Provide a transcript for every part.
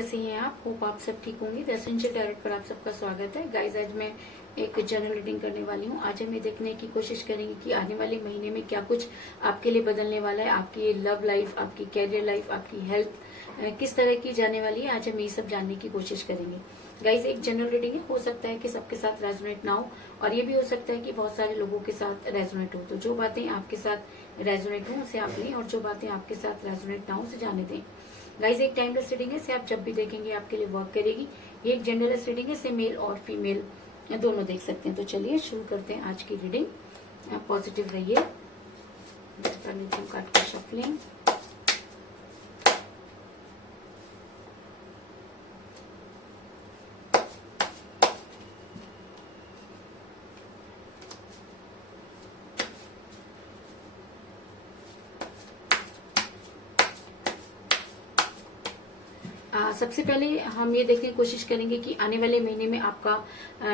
कैसे हैं आप? होप आप सब ठीक होंगे। द एसेंशियल टैरोट पर आप सबका स्वागत है। गाइस, आज मैं एक जनरल रीडिंग करने वाली हूँ। आज हम ये देखने की कोशिश करेंगे कि आने वाले महीने में क्या कुछ आपके लिए बदलने वाला है। आपकी लव लाइफ, आपकी कैरियर लाइफ, आपकी हेल्थ किस तरह की जाने वाली है। आज हम ये सब जानने की कोशिश करेंगे। गाइस, एक जनरल रीडिंग है, हो सकता है कि सबके साथ रेजोनेट ना हो, और ये भी हो सकता है कि बहुत सारे लोगों के साथ रेजोनेट हो। तो जो बातें आपके साथ रेजोनेट हो उसे आप लें, और जो बातें आपके साथ रेजोनेट ना हो उसे जाने दें। गाइस, एक टाइमलेस रीडिंग है, इसे आप जब भी देखेंगे आपके लिए वर्क करेगी। ये एक जेंडरलेस रीडिंग है, इसे मेल और फीमेल दोनों देख सकते हैं। तो चलिए शुरू करते हैं आज की रीडिंग। आप पॉजिटिव रहिए। कार्ड को शफलिंग। सबसे पहले हम ये देखने की कोशिश करेंगे कि आने वाले महीने में आपका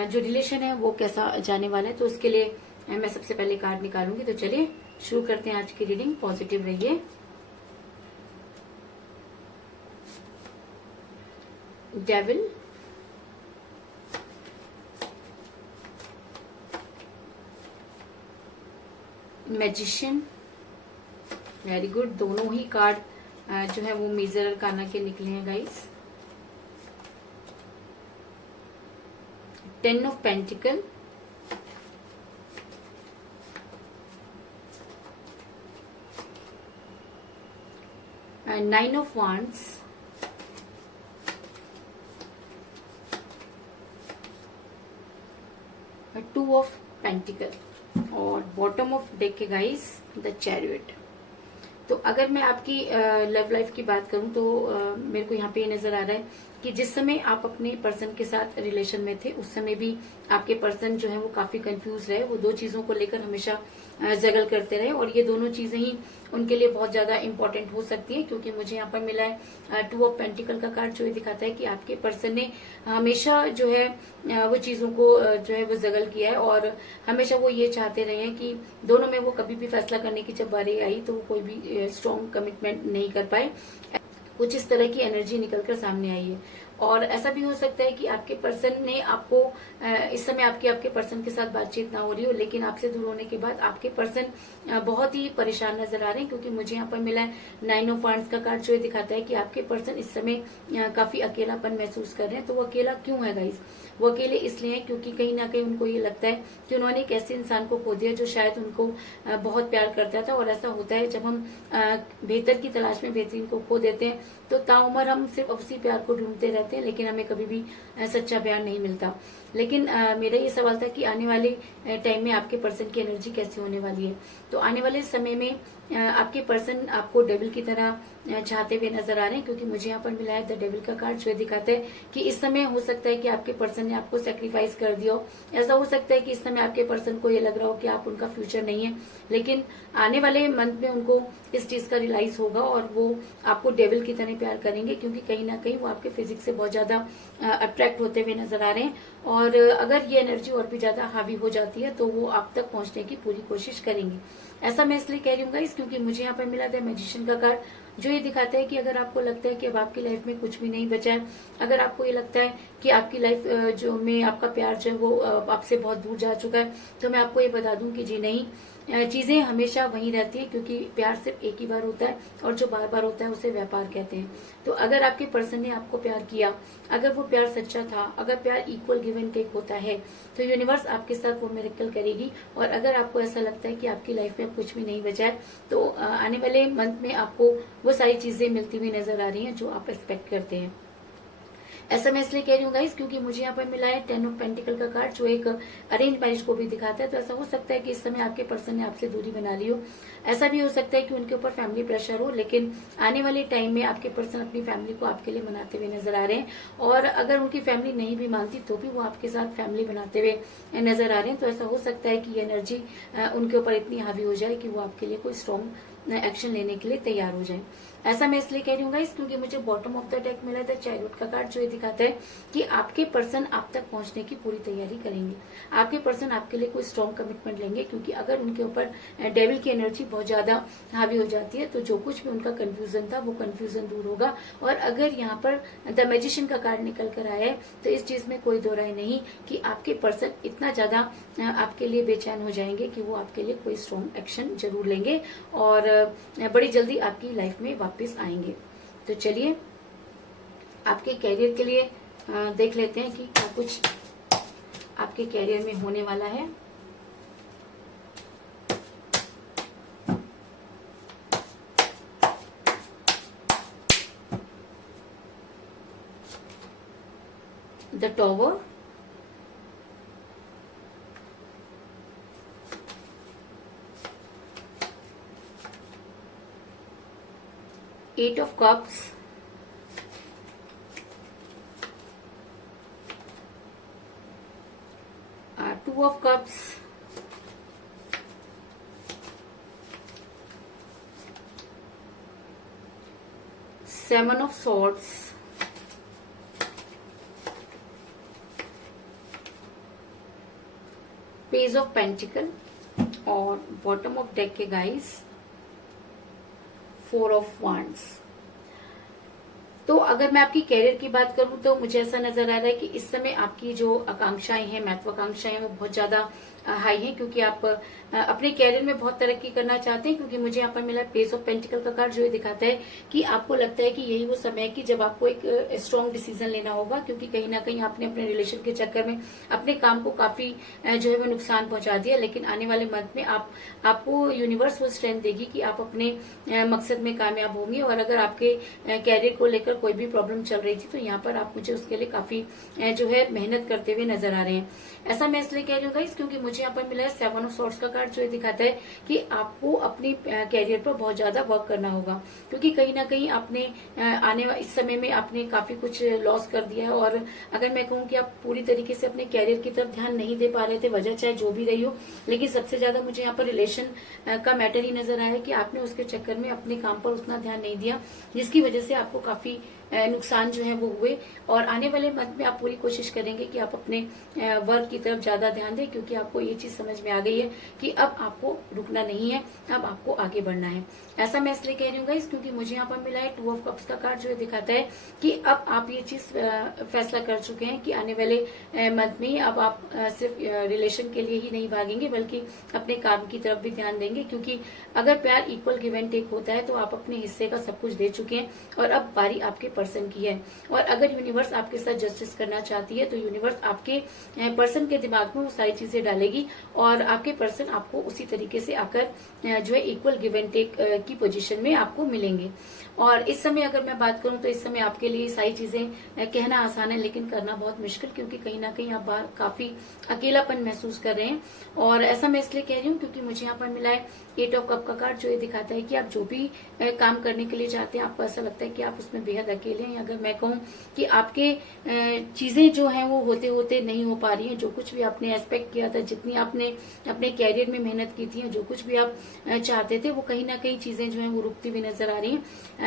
जो रिलेशन है वो कैसा जाने वाला है। तो उसके लिए मैं सबसे पहले कार्ड निकालूंगी। तो चलिए शुरू करते हैं आज की रीडिंग। पॉजिटिव रहिए। Devil, magician, very good. दोनों ही कार्ड जो है वो मेजर अरकाना के निकले हैं guys. 10 of pentacle, and 9 of wands, and 2 of pentacle, और बॉटम ऑफ डेक के गाइस द चैरियट। तो अगर मैं आपकी लव लाइफ की बात करूं तो मेरे को यहाँ पे ये नजर आ रहा है कि जिस समय आप अपने पर्सन के साथ रिलेशन में थे उस समय भी आपके पर्सन जो है वो काफी कंफ्यूज रहे। वो दो चीजों को लेकर हमेशा जगल करते रहे, और ये दोनों चीजें ही उनके लिए बहुत ज्यादा इंपॉर्टेंट हो सकती है। क्योंकि मुझे यहाँ पर मिला है 2 ऑफ पेंटिकल का कार्ड, जो ये दिखाता है कि आपके पर्सन ने हमेशा जो है वो चीजों को जो है वो जगल किया है, और हमेशा वो ये चाहते रहे हैं कि दोनों में वो कभी भी फैसला करने की जब बारी आई तो वो कोई भी स्ट्रॉन्ग कमिटमेंट नहीं कर पाए। कुछ इस तरह की एनर्जी निकलकर सामने आई है। और ऐसा भी हो सकता है कि आपके पर्सन ने आपको इस समय आपके पर्सन के साथ बातचीत ना हो रही हो, लेकिन आपसे दूर होने के बाद आपके पर्सन बहुत ही परेशान नजर आ रहे हैं। क्योंकि मुझे यहाँ पर मिला है 9 ऑफ वांड्स का कार्ड, जो ये दिखाता है कि आपके पर्सन इस समय काफी अकेलापन महसूस कर रहे हैं। तो वो अकेला क्यों है गाइस? वो अकेले इसलिए है क्योंकि कहीं ना कहीं उनको ये लगता है कि उन्होंने एक ऐसे इंसान को खो दिया जो शायद उनको बहुत प्यार करता था। और ऐसा होता है जब हम बेहतर की तलाश में बेहतरीन को खो देते हैं तो ताउमर हम सिर्फ उसी प्यार को ढूंढते रहते हैं, लेकिन हमें कभी भी सच्चा प्यार नहीं मिलता। लेकिन मेरा ये सवाल था कि आने वाले टाइम में आपके पर्सन की एनर्जी कैसी होने वाली है। तो आने वाले समय में आपके पर्सन आपको डेविल की तरह चाहते हुए नजर आ रहे हैं। क्योंकि मुझे यहाँ पर मिला है द डेविल का कार्ड, जो दिखाता है कि इस समय हो सकता है कि आपके पर्सन ने आपको सेक्रीफाइस कर दिया हो। ऐसा हो सकता है कि इस समय आपके पर्सन को ये लग रहा हो कि आप उनका फ्यूचर नहीं है, लेकिन आने वाले मंथ में उनको इस चीज का रियलाइज होगा और वो आपको डेविल की तरह प्यार करेंगे। क्योंकि कहीं ना कहीं वो आपके फिजिक्स से बहुत ज्यादा अट्रैक्ट होते हुए नजर आ रहे हैं, और अगर ये एनर्जी और भी ज्यादा हावी हो जाती है तो वो आप तक पहुंचने की पूरी कोशिश करेंगे। ऐसा मैं इसलिए कह रही हूँ गाइस क्योंकि मुझे यहाँ पर मिला था मैजिशियन का कार्ड, जो ये दिखाता है कि अगर आपको लगता है कि अब आपकी लाइफ में कुछ भी नहीं बचा है, अगर आपको ये लगता है कि आपकी लाइफ जो में आपका प्यार जो है वो आपसे बहुत दूर जा चुका है, तो मैं आपको ये बता दूं कि जी नहीं, चीजें हमेशा वहीं रहती है। क्योंकि प्यार सिर्फ एक ही बार होता है, और जो बार बार होता है उसे व्यापार कहते हैं। तो अगर आपके पर्सन ने आपको प्यार किया, अगर वो प्यार सच्चा था, अगर प्यार इक्वल गिव एंड टेक होता है, तो यूनिवर्स आपके साथ वो मिरेकल करेगी। और अगर आपको ऐसा लगता है कि आपकी लाइफ में कुछ भी नहीं बचा है, तो आने वाले मंथ में आपको वो सारी चीजें मिलती हुई नजर आ रही हैं जो आप एक्सपेक्ट करते हैं। ऐसा मैं इसलिए कह रही हूँ गाइस क्योंकि मुझे यहाँ पर मिला है 10 ऑफ पेंटिकल का कार्ड, जो एक अरेंज मैरिज को भी दिखाता है। तो ऐसा हो सकता है कि इस समय आपके पर्सन ने आपसे दूरी बना ली हो। ऐसा भी हो सकता है कि उनके ऊपर फैमिली प्रेशर हो, लेकिन आने वाले टाइम में आपके पर्सन अपनी फैमिली को आपके लिए मनाते हुए नजर आ रहे हैं। और अगर उनकी फैमिली नहीं भी मानती तो भी वो आपके साथ फैमिली बनाते हुए नजर आ रहे हैं। तो ऐसा हो सकता है कि ये एनर्जी उनके ऊपर इतनी हावी हो जाए कि वो आपके लिए कोई स्ट्रॉन्ग एक्शन लेने के लिए तैयार हो जाए। ऐसा मैं इसलिए कह रही हूँ गाइस क्योंकि मुझे बॉटम ऑफ द डेक मिला था चैरियट का कार्ड, जो ये दिखाता है कि आपके पर्सन आप तक पहुंचने की पूरी तैयारी करेंगे। आपके पर्सन आपके लिए कोई स्ट्रॉन्ग कमिटमेंट लेंगे, क्योंकि अगर उनके ऊपर डेविल की एनर्जी बहुत ज्यादा हावी हो जाती है तो जो कुछ भी उनका कंफ्यूजन था वो कंफ्यूजन दूर होगा। और अगर यहाँ पर द मैजिशियन का कार्ड निकल कर आया है तो इस चीज में कोई दो राय नहीं कि आपके पर्सन इतना ज्यादा आपके लिए बेचैन हो जाएंगे कि वो आपके लिए कोई स्ट्रॉन्ग एक्शन जरूर लेंगे और बड़ी जल्दी आपकी लाइफ में वापस आएंगे। तो चलिए आपके कैरियर के लिए देख लेते हैं कि क्या कुछ आपके कैरियर में होने वाला है। The tower, eight of cups, two of cups, seven of swords, page of pentacle और बॉटम ऑफ डेक के गाइस फोर ऑफ वांड्स। तो अगर मैं आपकी कैरियर की बात करूं तो मुझे ऐसा नजर आ रहा है कि इस समय आपकी जो आकांक्षाएं हैं, महत्वाकांक्षाएं हैं, वो बहुत ज्यादा हाई है, क्योंकि आप अपने कैरियर में बहुत तरक्की करना चाहते हैं। क्योंकि मुझे यहाँ पर मिला पेज ऑफ पेंटिकल का कार्ड, जो ये दिखाता है कि आपको लगता है कि यही वो समय है कि जब आपको एक स्ट्रॉन्ग डिसीजन लेना होगा, क्योंकि कहीं ना कहीं आपने अपने रिलेशन के चक्कर में अपने काम को काफी जो है वो नुकसान पहुंचा दिया। लेकिन आने वाले मंथ में आपको यूनिवर्स वो स्ट्रेंथ देगी कि आप अपने मकसद में कामयाब होंगे। और अगर आपके कैरियर को लेकर कोई भी प्रॉब्लम चल रही थी तो यहाँ पर आप मुझे उसके लिए काफी जो है मेहनत करते हुए नजर आ रहे हैं। ऐसा मैं इसलिए कह रही हूँ गाइस क्योंकि मुझे यहाँ पर मिला है सेवन ऑफ सॉर्ड्स का कार्ड, जो ये दिखाता है कि आपको अपनी कैरियर पर बहुत ज्यादा वर्क करना होगा। क्योंकि कहीं ना कहीं आपने इस समय में आपने काफी कुछ लॉस कर दिया है। और अगर मैं कहूँ कि आप पूरी तरीके से अपने कैरियर की तरफ ध्यान नहीं दे पा रहे थे, वजह चाहे जो भी रही हो, लेकिन सबसे ज्यादा मुझे यहाँ पर रिलेशन का मैटर ही नजर आया कि आपने उसके चक्कर में अपने काम पर उतना ध्यान नहीं दिया, जिसकी वजह से आपको काफी नुकसान जो है वो हुए। और आने वाले मंथ में आप पूरी कोशिश करेंगे कि आप अपने वर्क की तरफ ज्यादा ध्यान दें, क्योंकि आपको ये चीज समझ में आ गई है कि अब आपको रुकना नहीं है, अब आपको आगे बढ़ना है। ऐसा मैं इसलिए कह रही हूँ गाइस क्योंकि मुझे यहाँ पर मिला है टू ऑफ कप्स का कार्ड, जो दिखाता है कि अब आप ये चीज फैसला कर चुके हैं कि आने वाले मंथ में अब आप सिर्फ रिलेशन के लिए ही नहीं भागेंगे, बल्कि अपने काम की तरफ भी ध्यान देंगे। क्योंकि अगर प्यार इक्वल गिव एंड टेक होता है तो आप अपने हिस्से का सब कुछ दे चुके हैं और अब बारी आपके पर्सन की है। और अगर यूनिवर्स आपके साथ जस्टिस करना चाहती है तो यूनिवर्स आपके पर्सन के दिमाग में वो सारी चीजें डालेगी और आपके पर्सन आपको उसी तरीके से आकर जो है इक्वल गिव एंड टेक की पोजीशन में आपको मिलेंगे। और इस समय अगर मैं बात करूं तो इस समय आपके लिए सारी चीजें कहना आसान है लेकिन करना बहुत मुश्किल, क्योंकि कहीं ना कहीं आप बाहर काफी अकेलापन महसूस कर रहे हैं। और ऐसा मैं इसलिए कह रही हूँ क्योंकि मुझे यहाँ पर मिला है एट ऑफ कप का कार्ड, जो ये दिखाता है कि आप जो भी काम करने के लिए चाहते हैं आपको ऐसा लगता है कि आप उसमें बेहद अकेले हैं। अगर मैं कहूँ कि आपके चीजें जो हैं वो होते होते नहीं हो पा रही हैं, जो कुछ भी आपने एक्सपेक्ट किया था, जितनी आपने अपने कैरियर में मेहनत की थी, जो कुछ भी आप चाहते थे, वो कहीं ना कहीं चीजें जो है वो रुकती हुई नजर आ रही हैं।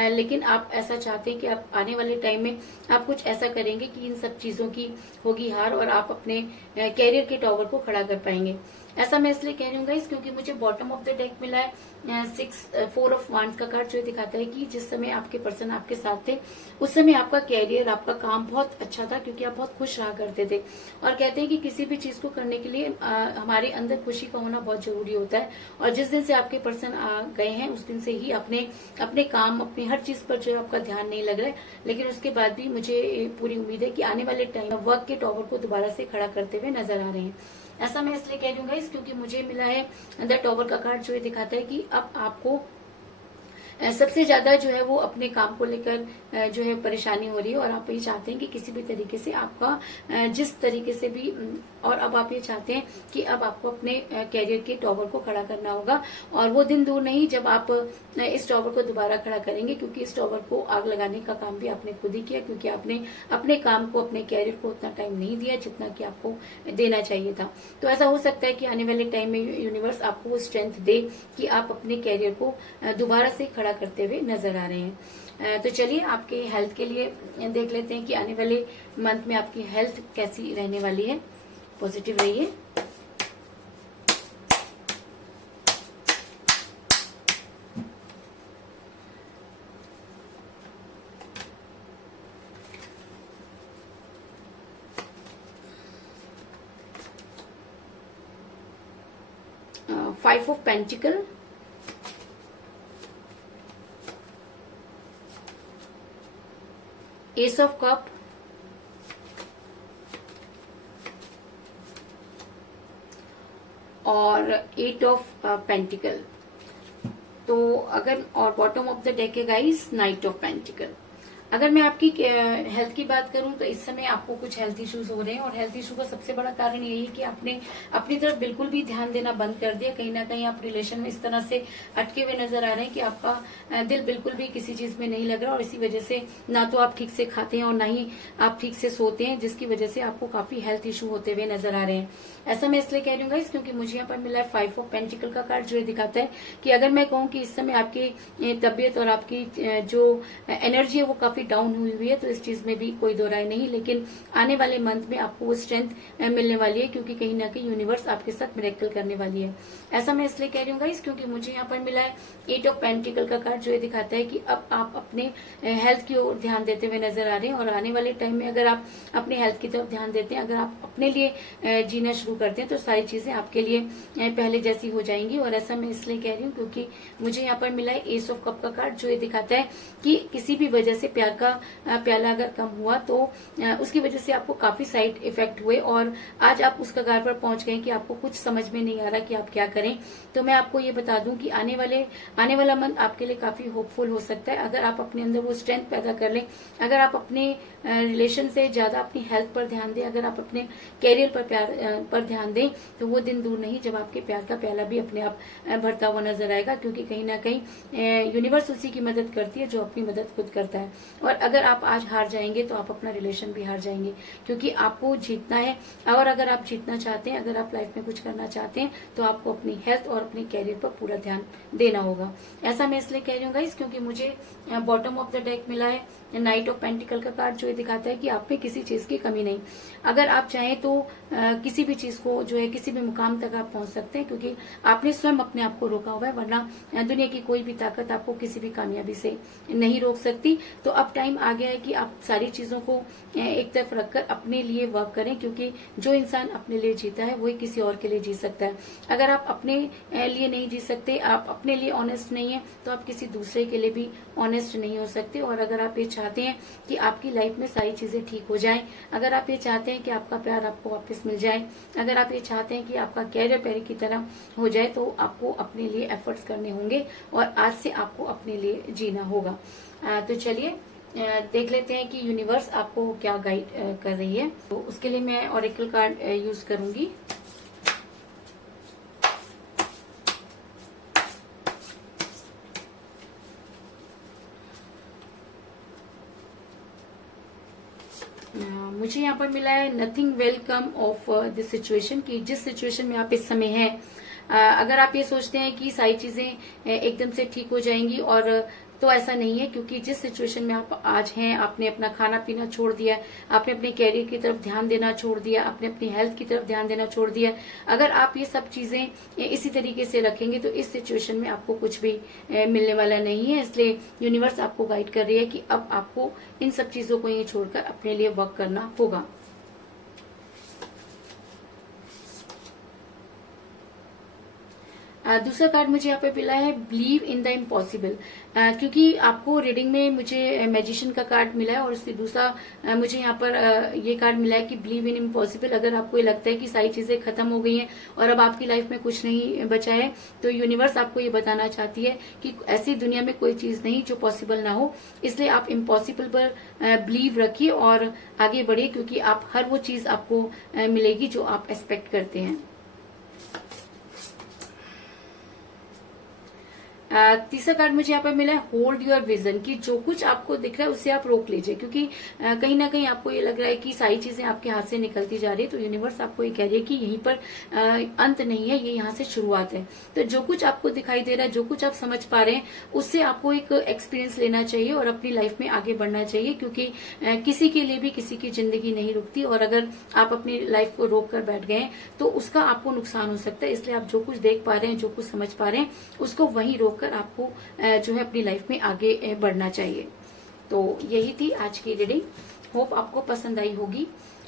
लेकिन आप ऐसा चाहते हैं कि आप आने वाले टाइम में आप कुछ ऐसा करेंगे कि इन सब चीजों की होगी हार और आप अपने कैरियर के टॉवर को खड़ा कर पाएंगे। ऐसा मैं इसलिए कह रही हूँ गाइस क्योंकि मुझे बॉटम ऑफ द डेक मिला है फोर ऑफ वांड्स का कार्ड, जो दिखाता है कि जिस समय आपके पर्सन आपके साथ थे उस समय आपका कैरियर, आपका काम बहुत अच्छा था, क्योंकि आप बहुत खुश रहा करते थे। और कहते हैं कि किसी भी चीज को करने के लिए हमारे अंदर खुशी का होना बहुत जरूरी होता है। और जिस दिन से आपके पर्सन आ गए हैं उस दिन से ही अपने काम, अपने हर चीज पर जो है आपका ध्यान नहीं लग रहा है। लेकिन उसके बाद भी मुझे पूरी उम्मीद है कि आने वाले टाइम वर्क के टॉवर को दोबारा से खड़ा करते हुए नजर आ रहे हैं। ऐसा मैं इसलिए कह रही हूँ गाइस क्योंकि मुझे मिला है द टॉवर का कार्ड, जो ये दिखाता है कि अब आपको सबसे ज्यादा जो है वो अपने काम को लेकर जो है परेशानी हो रही है। और आप ये चाहते हैं कि किसी भी तरीके से आपका जिस तरीके से भी, और अब आप ये चाहते हैं कि अब आपको अपने कैरियर के टॉवर को खड़ा करना होगा। और वो दिन दूर नहीं जब आप इस टॉवर को दोबारा खड़ा करेंगे, क्योंकि इस टॉवर को आग लगाने का काम भी आपने खुद ही किया, क्योंकि आपने अपने काम को, अपने कैरियर को उतना टाइम नहीं दिया जितना कि आपको देना चाहिए था। तो ऐसा हो सकता है कि आने वाले टाइम में यूनिवर्स आपको वो स्ट्रेंथ दे कि आप अपने कैरियर को दोबारा से खड़ा खड़ा करते हुए नजर आ रहे हैं। तो चलिए आपके हेल्थ के लिए देख लेते हैं कि आने वाले मंथ में आपकी हेल्थ कैसी रहने वाली है। पॉजिटिव रहिए। Five of pentacle, S of cup, और एट ऑफ पेंटिकल। तो अगर और बॉटम ऑफ द डेक है गाइस नाइट ऑफ पेंटिकल। अगर मैं आपकी हेल्थ की बात करूं तो इस समय आपको कुछ हेल्थ इश्यूज हो रहे हैं, और हेल्थ इशू का सबसे बड़ा कारण यही है कि आपने अपनी तरफ बिल्कुल भी ध्यान देना बंद कर दिया। कहीं ना कहीं आप रिलेशन में इस तरह से अटके हुए नजर आ रहे हैं कि आपका दिल बिल्कुल भी किसी चीज में नहीं लग रहा, और इसी वजह से ना तो आप ठीक से खाते हैं और ना ही आप ठीक से सोते हैं, जिसकी वजह से आपको काफी हेल्थ इशू होते हुए नजर आ रहे हैं। ऐसा मैं इसलिए कह रही हूँ गाइस क्योंकि मुझे यहाँ पर मिला है फाइव ऑफ पेंटिकल का कार्ड, जो ये दिखाता है कि अगर मैं कहूँ कि इस समय आपकी तबीयत और आपकी जो एनर्जी है वो काफी डाउन हुई है, तो इस चीज में भी कोई दो राय नहीं। लेकिन आने वाले मंथ में आपको वो स्ट्रेंथ मिलने वाली है, क्योंकि कहीं ना कहीं यूनिवर्स आपके साथ मिरेकल करने वाली है। ऐसा मैं इसलिए कह रही हूँ गाइस क्योंकि मुझे यहाँ पर मिला है एट ऑफ पेंटिकल का कार्ड, जो ये दिखाता है कि अब आप अपने हेल्थ की ओर ध्यान देते हुए नजर आ रहे हैं, और आने वाले टाइम में अगर आप अपने हेल्थ की तरफ ध्यान देते हैं, अगर आप अपने लिए जीना शुरू करते हैं, तो सारी चीजें आपके लिए पहले जैसी हो जाएंगी। और ऐसा मैं इसलिए कह रही हूँ क्योंकि मुझे यहाँ पर मिला है एस ऑफ कप का कार्ड, जो ये दिखाता है कि किसी भी वजह से प्यार का प्याला अगर कम हुआ तो उसकी वजह से आपको काफी साइड इफेक्ट हुए, और आज आप उस कगार पर पहुंच गए कि आपको कुछ समझ में नहीं आ रहा कि आप क्या करें। तो मैं आपको ये बता दूं कि आने वाला मंथ आपके लिए काफी होपफुल हो सकता है, अगर आप अपने अंदर वो स्ट्रेंथ पैदा कर लें, अगर आप अपने रिलेशन से ज्यादा अपनी हेल्थ पर ध्यान दें, अगर आप अपने कैरियर पर ध्यान दें, तो वो दिन दूर नहीं जब आपके प्यार का प्याला भी अपने आप भरता हुआ नजर आएगा। क्योंकि कहीं ना कहीं यूनिवर्स उसी की मदद करती है जो अपनी मदद खुद करता है। और अगर आप आज हार जाएंगे तो आप अपना रिलेशन भी हार जाएंगे, क्योंकि आपको जीतना है। और अगर आप जीतना चाहते हैं, अगर आप लाइफ में कुछ करना चाहते हैं, तो आपको अपनी हेल्थ और अपने कैरियर पर पूरा ध्यान देना होगा। ऐसा मैं इसलिए कह रही हूँ गाइस क्योंकि मुझे बॉटम ऑफ द डेक मिला है नाइट ऑफ पेंटिकल का कार्ड, जो ये दिखाता है कि आप में किसी चीज की कमी नहीं। अगर आप चाहें तो किसी भी चीज को जो है किसी भी मुकाम तक आप पहुंच सकते हैं, क्योंकि आपने स्वयं अपने आप को रोका हुआ है, वरना दुनिया की कोई भी ताकत आपको किसी भी कामयाबी से नहीं रोक सकती। तो अब टाइम आ गया है कि आप सारी चीजों को एक तरफ रखकर अपने लिए वर्क करें, क्योंकि जो इंसान अपने लिए जीता है वही किसी और के लिए जी सकता है। अगर आप अपने लिए नहीं जी सकते, आप अपने लिए ऑनेस्ट नहीं है, तो आप किसी दूसरे के लिए भी ऑनेस्ट नहीं हो सकते। और अगर आप ये चाहते हैं कि आपकी लाइफ में सारी चीजें ठीक हो जाएं, अगर आप ये चाहते हैं कि आपका प्यार आपको वापस मिल जाए, अगर आप ये चाहते हैं कि आपका कैरियर पहले की तरह हो जाए, तो आपको अपने लिए एफर्ट्स करने होंगे, और आज से आपको अपने लिए जीना होगा। तो चलिए देख लेते हैं कि यूनिवर्स आपको क्या गाइड कर रही है। तो उसके लिए मैं ऑरेकल कार्ड यूज करूंगी। मुझे यहाँ पर मिला है nothing welcome of this situation, कि जिस सिचुएशन में आप इस समय हैं, अगर आप ये सोचते हैं कि सारी चीजें एकदम से ठीक हो जाएंगी, और तो ऐसा नहीं है। क्योंकि जिस सिचुएशन में आप आज हैं, आपने अपना खाना पीना छोड़ दिया, आपने अपने कैरियर की तरफ ध्यान देना छोड़ दिया, आपने अपनी हेल्थ की तरफ ध्यान देना छोड़ दिया। अगर आप ये सब चीजें इसी तरीके से रखेंगे तो इस सिचुएशन में आपको कुछ भी मिलने वाला नहीं है। इसलिए यूनिवर्स आपको गाइड कर रही है कि अब आपको इन सब चीजों को ये छोड़कर अपने लिए वर्क करना होगा। दूसरा कार्ड मुझे यहाँ पे मिला है बिलीव इन द इम्पॉसिबल, क्योंकि आपको रीडिंग में मुझे मैजिशियन का कार्ड मिला है, और उससे दूसरा मुझे यहाँ पर ये कार्ड मिला है कि बिलीव इन इम्पॉसिबल। अगर आपको ये लगता है कि सारी चीजें खत्म हो गई हैं और अब आपकी लाइफ में कुछ नहीं बचा है, तो यूनिवर्स आपको ये बताना चाहती है कि ऐसी दुनिया में कोई चीज नहीं जो पॉसिबल ना हो। इसलिए आप इम्पॉसिबल पर बिलीव रखिए और आगे बढ़िए, क्योंकि आप हर वो चीज आपको मिलेगी जो आप एक्सपेक्ट करते हैं। तीसरा कार्ड मुझे यहाँ पर मिला है होल्ड योर विजन, की जो कुछ आपको दिख रहा है उससे आप रोक लीजिए, क्योंकि कहीं ना कहीं आपको ये लग रहा है कि सारी चीजें आपके हाथ से निकलती जा रही है। तो यूनिवर्स आपको ये कह रही है कि यहीं पर अंत नहीं है, ये यहाँ से शुरुआत है। तो जो कुछ आपको दिखाई दे रहा है, जो कुछ आप समझ पा रहे हैं, उससे आपको एक एक्सपीरियंस लेना चाहिए और अपनी लाइफ में आगे बढ़ना चाहिए, क्योंकि किसी के लिए भी किसी की जिंदगी नहीं रुकती, और अगर आप अपनी लाइफ को रोक कर बैठ गए तो उसका आपको नुकसान हो सकता है। इसलिए आप जो कुछ देख पा रहे हैं, जो कुछ समझ पा रहे हैं, उसको वहीं रोक कर आपको जो है अपनी लाइफ में आगे बढ़ना चाहिए। तो यही थी आज की रीडिंग। होप आपको पसंद आई होगी।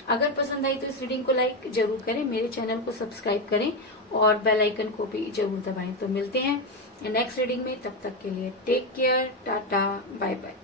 अगर पसंद आई तो इस रीडिंग को लाइक जरूर करें, मेरे चैनल को सब्सक्राइब करें और बेल आइकन को भी जरूर दबाएं। तो मिलते हैं नेक्स्ट रीडिंग में, तब तक के लिए take care, tata, bye bye.